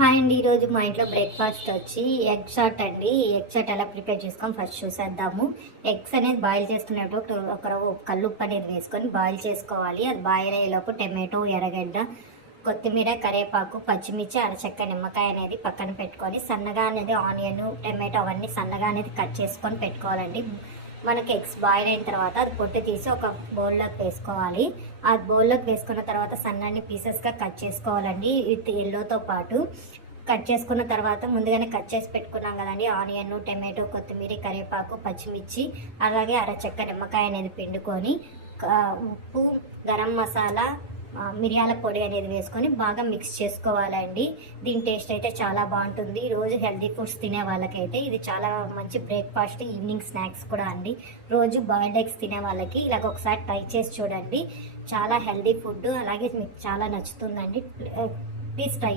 Hi అండి. ఈరోజు మా ఇంట్లో బ్రేక్ఫాస్ట్ వచ్చి ఎగ్ షాట్ అండి. ఎగ్ షాట్ ఎలా ప్రిపేర్ చేసుకొని ఫస్ట్ చూసేద్దాము. ఎగ్స్ అనేది బాయిల్ చేసుకునేటప్పుడు ఒక కల్లుప్పు అనేది వేసుకొని బాయిల్ చేసుకోవాలి. అది బాయిల్ అయ్యేలోపు టమాటో, ఎర్రగడ్డ, కొత్తిమీర, కరివేపాకు, పచ్చిమిర్చి, అరచెక్క, నిమ్మకాయ అనేది పక్కన పెట్టుకొని సన్నగా అనేది ఆనియన్, టమాటో అవన్నీ సన్నగా అనేది కట్ చేసుకొని పెట్టుకోవాలండి. మనకి ఎగ్స్ బాయిల్ అయిన తర్వాత అది పొట్టు తీసి ఒక బౌల్లోకి వేసుకోవాలి. ఆ బౌల్లోకి వేసుకున్న తర్వాత సన్నని పీసెస్గా కట్ చేసుకోవాలండి. విత్ ఎల్లోతో పాటు కట్ చేసుకున్న తర్వాత ముందుగానే కట్ చేసి పెట్టుకున్నాం కదండి ఆనియన్, టమాటో, కొత్తిమీర, కరివేపాకు, పచ్చిమిర్చి, అలాగే అరచెక్క నిమ్మకాయ అనేది పిండుకొని ఉప్పు, గరం మసాలా, మిరియాల పొడి అనేది వేసుకొని బాగా మిక్స్ చేసుకోవాలండి. దీని టేస్ట్ అయితే చాలా బాగుంటుంది. రోజు హెల్తీ ఫుడ్స్ తినే వాళ్ళకైతే ఇది చాలా మంచి బ్రేక్ఫాస్ట్, ఈవినింగ్ స్నాక్స్ కూడా అండి. రోజు బాయిల్డ్ ఎగ్స్ తినే వాళ్ళకి ఇలాగ ఒకసారి ట్రై చేసి చూడండి. చాలా హెల్తీ ఫుడ్, అలాగే మీకు చాలా నచ్చుతుందండి. Please try.